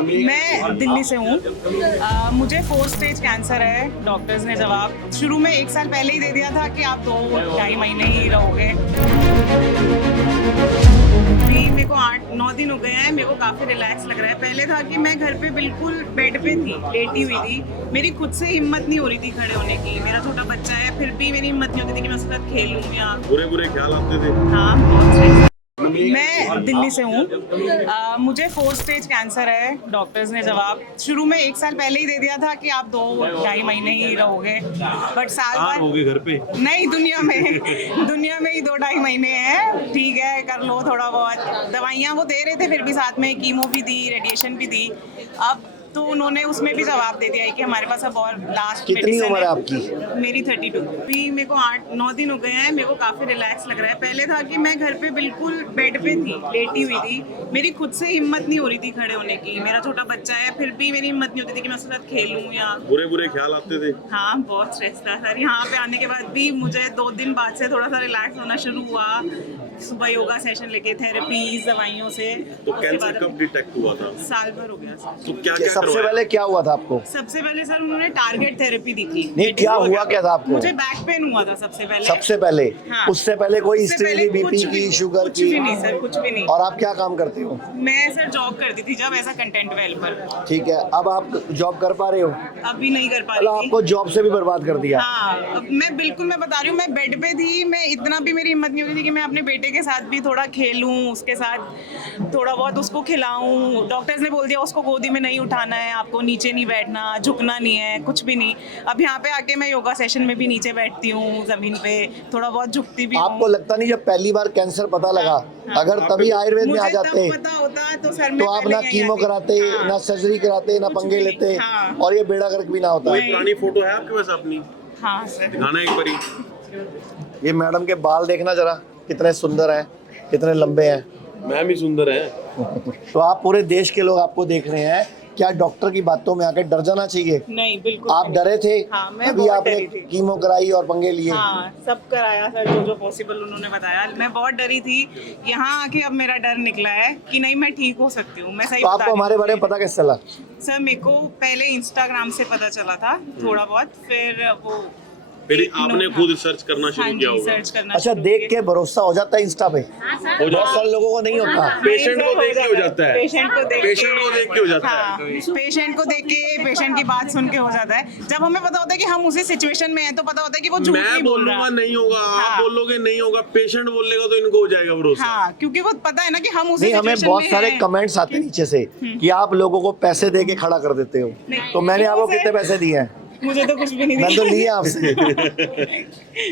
मैं दिल्ली से हूँ। मुझे 4 स्टेज कैंसर है। डॉक्टर्स ने जवाब शुरू में 1 साल पहले ही दे दिया था कि आप 2-2.5 महीने ही रहोगे। अभी मेरे को 8-9 दिन हो गए हैं। मेरे को काफ़ी रिलैक्स लग रहा है। पहले था कि मैं घर पे बिल्कुल बेड पे थी, लेटी हुई थी। मेरी खुद से हिम्मत नहीं हो रही थी खड़े होने की। मेरा छोटा बच्चा है, फिर भी मेरी हिम्मत नहीं होती थी कि मैं उसके साथ खेलूँ या बुरे ख्याल आते थे। हाँ, बहुत स्ट्रेस। मैं दिल्ली से हूँ। मुझे 4 स्टेज कैंसर है। डॉक्टर्स ने जवाब शुरू में 1 साल पहले ही दे दिया था कि आप 2-2.5 महीने ही रहोगे। बट साल भर हो गए घर पे नहीं, दुनिया में ही 2-2.5 महीने हैं। ठीक है, कर लो थोड़ा बहुत। दवाइयाँ वो दे रहे थे, फिर भी साथ में कीमो भी दी, रेडिएशन भी दी। अब तो उन्होंने उसमें भी जवाब दे दिया है कि हमारे पास अब और लास्ट कितनी उम्र है आपकी? मेरी 32। अभी मेरे को 8-9 दिन हो गए हैं। मेरे को काफ़ी रिलैक्स लग रहा है। पहले था कि मैं घर पे बिल्कुल बेड पे थी, लेटी हुई थी। मेरी खुद से हिम्मत नहीं हो रही थी खड़े होने की। मेरा छोटा बच्चा है, फिर भी मेरी हिम्मत नहीं होती थी कि मैं उसके साथ खेलूँ या बुरे ख्याल आते थे। हाँ, बहुत स्ट्रेस था सर। यहाँ पे आने के बाद भी मुझे 2 दिन बाद से थोड़ा सा रिलैक्स होना शुरू हुआ। सुबह योगा सेशन लेके, थेरेपीज, दवाइयों से। तो कैंसर कब डिटेक्ट हुआ था? साल भर हो गया सर। तो क्या सबसे पहले क्या हुआ था आपको? सबसे पहले सर उन्होंने टारगेट थेरेपी दी थी। नहीं, क्या हुआ क्या था आपको? मुझे बैक पेन हुआ था सबसे पहले। सबसे पहले? हाँ। उससे पहले कोई उससे हिस्ट्री पहले नहीं, बीपी कुछ भी- की, शुगर कुछ की? भी नहीं सर, कुछ भी नहीं। और आप क्या काम करते हो? मैं सर जॉब करती थी जब, ऐसा कंटेंट डेवलपर। ठीक है, अब आप जॉब कर पा रहे हो? अभी नहीं कर पा मतलब रही थी। आपको जॉब से भी बर्बाद कर दिया? हाँ, अब मैं बता रही हूँ, मैं बेड पे थी। मैं इतना भी मेरी हिम्मत नहीं होती थी कि मैं अपने बेटे के साथ भी थोड़ा खेलूं, उसके साथ थोड़ा बहुत उसको खिलाऊं। डॉक्टर्स ने बोल दिया उसको गोदी में नहीं उठाना है, आपको नीचे नहीं बैठना, झुकना नहीं है, कुछ भी नहीं। अब यहाँ पे आके मैं योगा सेशन में भी नीचे बैठती हूँ, जमीन पे थोड़ा बहुत झुकती भी हूँ। आपको लगता नहीं जब पहली बार कैंसर पता लगा, अगर तभी आयुर्वेद में आ मुझे जाते तब पता होता तो सर तो आप ना कीमो कराते, ना सर्जरी कराते, ना कुछ पंगे भी लेते, हाँ। और ये बेड़ा गर्क भी ना होता। कोई पुरानी फोटो है आपके पास अपनी? हाँ सर। दिखाना एक बारी। ये मैडम के बाल देखना जरा, कितने सुंदर हैं, कितने लंबे हैं। मैम ही सुंदर है। तो आप पूरे देश के लोग आपको देख रहे हैं, क्या डॉक्टर की बातों में आकर डर जाना चाहिए? नहीं, बिल्कुल आप नहीं। डरे थे? हाँ, मैं अभी बहुत आपने डरी थी। कीमो कराई और पंगे लिए? हाँ, सब कराया सर, जो पॉसिबल उन्होंने बताया। मैं बहुत डरी थी। यहाँ आके अब मेरा डर निकला है कि नहीं, मैं ठीक हो सकती हूँ। मैं सही तो बता आपको रही हूँ। हमारे बारे में पता कैसे चला? सर मेरे को पहले इंस्टाग्राम से पता चला था थोड़ा बहुत, फिर वो फिर एक आपने नोट- खुद सर्च करना हाँ शुरू जी, किया होगा। सर्च करना अच्छा, शुरू देख किया। के भरोसा हो जाता है इंस्टा पे? बहुत सारे लोगों को नहीं होता। पेशेंट को देख के हो जाता है। पेशेंट को देख के हो जाता है। हाँ, पेशेंट को देख के, पेशेंट की बात सुन के हो जाता है। जब हमें पता होता है कि हम उसी सिचुएशन में हैं, तो पता होता है कि वो झूठ मैं नहीं बोल रहा। बोलूंगा नहीं होगा, आप हाँ। बोलोगे नहीं होगा, पेशेंट बोलेगा तो इनको हो जाएगा भरोसा। हाँ, क्योंकि वो पता है ना कि हम उसी नहीं, हमें सिचुएशन बहुत में सारे हैं। कमेंट्स आते हैं नीचे से कि आप लोगों को पैसे दे के खड़ा कर देते हो। नहीं, तो मैंने आपको मुझे- कितने पैसे दिए हैं? मुझे तो कुछ भी नहीं मैं तो दिया। लिए आपसे।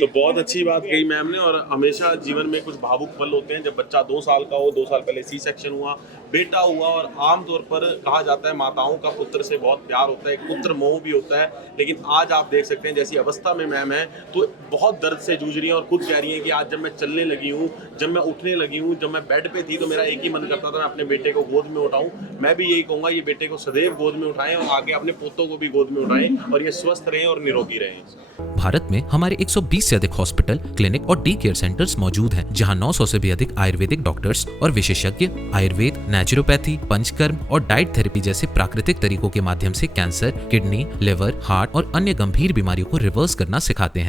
तो बहुत अच्छी बात कही मैम ने। और हमेशा जीवन में कुछ भावुक पल होते हैं। जब बच्चा 2 साल का हो, 2 साल पहले सी सेक्शन हुआ, बेटा हुआ, और आमतौर पर कहा जाता है माताओं का पुत्र से बहुत प्यार होता है, एक पुत्र मोह भी होता है। लेकिन आज आप देख सकते हैं जैसी अवस्था में मैम है, तो बहुत दर्द से जूझ रही हैं और खुद कह रही हैं कि आज जब मैं चलने लगी हूँ, जब मैं उठने लगी हूँ, जब मैं बेड पे थी, तो मेरा एक ही मन करता था मैं अपने बेटे को गोद में उठाऊं। मैं भी यही कहूँगा, ये बेटे को सदैव गोद में उठाएं और आगे अपने पोतों को भी गोद में उठाएं, और ये स्वस्थ रहें और निरोगी रहें। भारत में हमारे 120 से अधिक हॉस्पिटल, क्लिनिक और डी केयर सेंटर्स मौजूद हैं, जहां 900 से भी अधिक आयुर्वेदिक डॉक्टर्स और विशेषज्ञ आयुर्वेद, नेचुरोपैथी, पंचकर्म और डाइट थेरेपी जैसे प्राकृतिक तरीकों के माध्यम से कैंसर, किडनी, लिवर, हार्ट और अन्य गंभीर बीमारियों को रिवर्स करना सिखाते हैं।